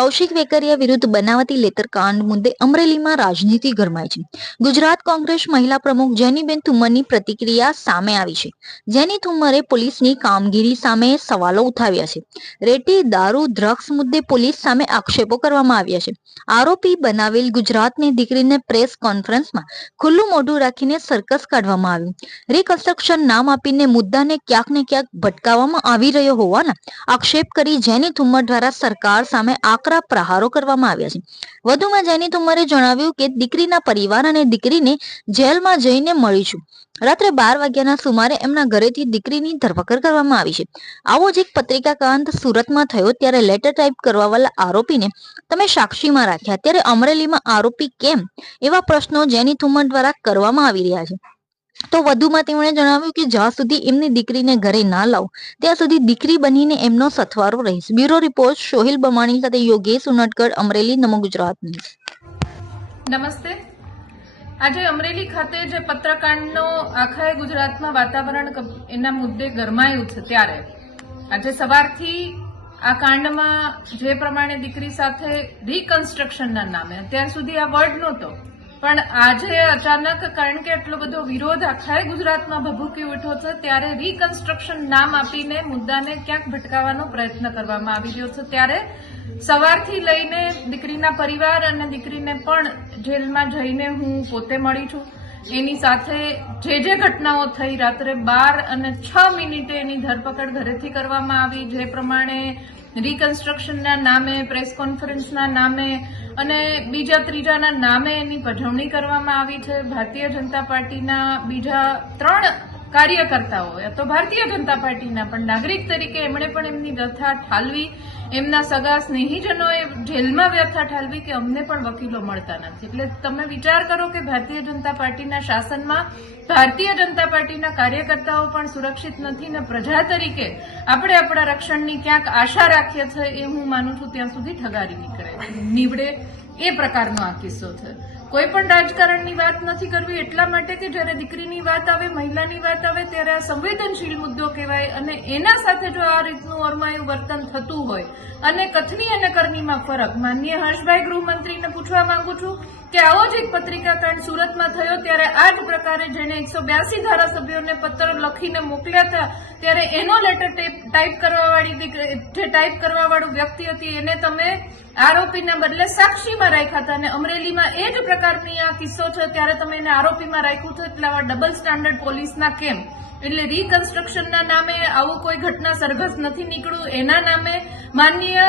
કૌશિક વેકરિયા વિરુદ્ધ બનાવટી લેતરકાંડ મુદ્દે અમરેલીમાં રાજનીતિ ગરમાય છે. ગુજરાત કોંગ્રેસ મહિલા પ્રમુખ જેનીબેન ઠુમ્મરની પ્રતિક્રિયા સામે આવી છે. જેની ઠુમ્મરે પોલીસની કામગીરી સામે સવાલો ઉઠાવ્યા છે. રેતી, દારૂ, ડ્રગ્સ મુદ્દે પોલીસ સામે આક્ષેપો કરવામાં આવ્યા છે. આરોપી બનાવેલ ગુજરાતની દીકરીને પ્રેસ કોન્ફરન્સમાં ખુલ્લું મોઢું રાખીને સર્કસ કાઢવામાં આવ્યું. રિકન્સ્ટ્રક્શન નામ આપીને મુદ્દાને ક્યાંક ને ક્યાંક ભટકાવવામાં આવી રહ્યો હોવાના આક્ષેપ કરી જેની ઠુમ્મર દ્વારા સરકાર સામે આકરા પ્રહારો કરવામાં આવ્યા છે. વધુમાં જેની ઠુમ્મરે જણાવ્યું કે દીકરીના પરિવાર અને દીકરીને જેલમાં જઈને મળી છું. રાત્રે 12 વાગ્યાના સુમારે એમના ઘરેથી દીકરીની ધરપકડ કરવામાં આવી છે. આવો જ એક પત્રિકાકાંડ સુરતમાં થયો ત્યારે લેટર ટાઈપ કરવાવાળા આરોપીને તમે સાક્ષીમાં રાખ્યા, ત્યારે અમરેલીમાં આરોપી કેમ? એવા પ્રશ્નો જેની ઠુમ્મર દ્વારા કરવામાં આવી રહ્યા છે. તો વધુમાં તેમણે જણાવ્યું કે જ્યાં સુધી એમની દીકરીને ઘરે ના લાવો ત્યાં સુધી દીકરી બનીને એમનો સથવારો રહીશ. બ્યુરો રિપોર્ટ સોહિલ બમાણી સાથે યોગેશ ઉનડકર, અમરેલી, નમો ગુજરાત ન્યૂઝ. નમસ્તે. આજે અમરેલી ખાતે જે પત્રકાંડનો આખા ગુજરાતમાં વાતાવરણ એના મુદ્દે ગરમાયું છે, ત્યારે આજે સવારથી આ કાંડમાં જે પ્રમાણે દીકરી સાથે રિકન્સ્ટ્રક્શનના નામે અત્યાર સુધી આ વર્ડ નહોતો, પણ આજે અચાનક કારણ કે એટલો બધો વિરોધ આખા ગુજરાતમાં ભભૂકી ઉઠ્યો છે, ત્યારે રિકન્સ્ટ્રક્શન નામ આપીને મુદ્દાને ક્યાંક ભટકાવવાનો પ્રયત્ન કરવામાં આવી રહ્યો છે. ત્યારે સવારથી લઈને દીકરીના પરિવાર અને દીકરીને પણ જેલમાં જઈને હું પોતે મળી છું. એની સાથે જે ઘટનાઓ થઈ, રાત્રે 12:06 એની ધરપકડ ઘરેથી કરવામાં આવી, જે પ્રમાણે રિકન્સ્ટ્રક્શનના નામે, પ્રેસ કોન્ફરન્સના નામે અને બીજા ત્રીજાના નામે એની પજવણી કરવામાં આવી છે. ભારતીય જનતા પાર્ટીના બીજા 3 કાર્યકર્તાઓ તો ભારતીય જનતા પાર્ટીના પણ નાગરિક તરીકે એમણે પણ એમની વ્યથા ઠાલવી, એમના સગા સ્નેહીજનોએ જેલમાં વ્યથા ઠાલવી કે અમને પણ વકીલો મળતા નથી. એટલે તમે વિચાર કરો કે ભારતીય જનતા પાર્ટીના શાસનમાં ભારતીય જનતા પાર્ટીના કાર્યકર્તાઓ પણ સુરક્ષિત નથી ને પ્રજા તરીકે આપણે આપણા રક્ષણની ક્યાંક આશા રાખીએ છીએ, એ હું માનું છું ત્યાં સુધી ઠગારી નીવડે એ પ્રકારનો આ કિસ્સો છે. કોઈ પણ રાજકારણની વાત નથી કરવી એટલા માટે કે જ્યારે દીકરીની વાત આવે, મહિલાની વાત આવે, ત્યારે આ સંવેદનશીલ મુદ્દો કહેવાય અને એના સાથે જો આ રીતનું અરમાયું વર્તન થતું હોય અને કથની અને કરણીમાં ફરક. માનનીય હર્ષભાઈ ગૃહમંત્રીને પૂછવા માંગુ છું કે આવો જ એક પત્રિકાકાંડ સુરતમાં થયો ત્યારે આ જ પ્રકારે જેને 182 ધારાસભ્યોને પત્ર લખીને મોકલ્યા હતા, ત્યારે એનો લેટર ટાઈપ કરવાવાળું વ્યક્તિ હતી, એને તમે આરોપીના બદલે સાક્ષીમાં રાખ્યા હતા. અને અમરેલીમાં એ જ પ્રકારની આ કિસ્સો છે, ત્યારે તમે એને આરોપીમાં રાખ્યું છે. એટલે આવા ડબલ સ્ટાન્ડર્ડ પોલીસના કેમ? એટલે રિકન્સ્ટ્રક્શનના નામે આવું કોઈ ઘટના સરઘસ નથી નીકળ્યું, એના નામે માનનીય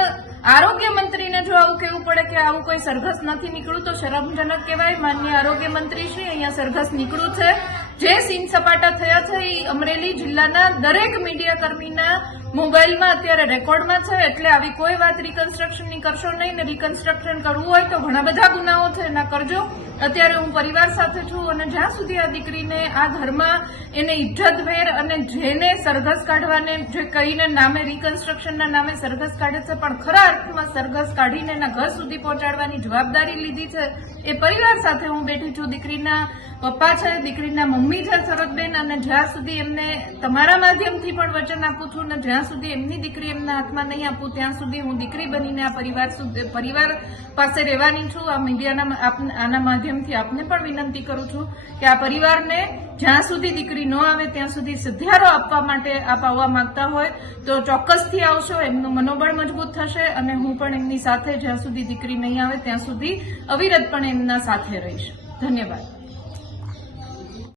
આરોગ્ય મંત્રીને જો આવું કહેવું પડે કે આવું કોઈ સરઘસ નથી નીકળ્યું તો શરમજનક કહેવાય. માનનીય આરોગ્ય મંત્રી શ્રી, અહીંયા સરઘસ નીકળ્યું છે. જે સીન સપાટા થયા છે એ અમરેલી જિલ્લાના દરેક મીડિયા કર્મીના મોબાઈલમાં અત્યારે રેકોર્ડમાં છે. એટલે આવી કોઈ વાત રિકન્સ્ટ્રક્શનની કરશો નહીં ને રિકન્સ્ટ્રક્શન કરવું હોય તો ઘણા બધા ગુનાઓ છે, એના કરજો. અત્યારે હું પરિવાર સાથે છું અને જ્યાં સુધી આ દીકરીને આ ઘરમાં એને ઇજ્જતભેર અને જેને સરઘસ કાઢવાને જે કહીને નામે રિકન્સ્ટ્રક્શનના નામે સરઘસ કાઢે છે, પણ ખરા અર્થમાં સરઘસ કાઢીને એના ઘર સુધી પહોંચાડવાની જવાબદારી લીધી છે, એ પરિવાર સાથે હું બેઠી છું. દીકરીના પપ્પા છે, દીકરીના મમ્મી છે શરદબેન, અને જ્યાં સુધી એમને તમારા માધ્યમથી પણ વચન આપું છું ને જ્યાં સુધી એમની દીકરી એમના હાથમાં નહીં આપું ત્યાં સુધી હું દીકરી બનીને આ પરિવાર પાસે રહેવાની છું. આ મીડિયાના આના માધ્યમથી આપને પણ વિનંતી કરું છું કે આ પરિવારને જ્યાં સુધી દીકરી ન આવે ત્યાં સુધી સધિયારો આપવા માટે આપ આવવા માંગતા હોય તો ચોક્કસથી આવશો. એમનું મનોબળ મજબૂત થશે અને હું પણ એમની સાથે જ્યાં સુધી દીકરી નહીં આવે ત્યાં સુધી અવિરતપણે એમના સાથે રહીશ. ધન્યવાદ.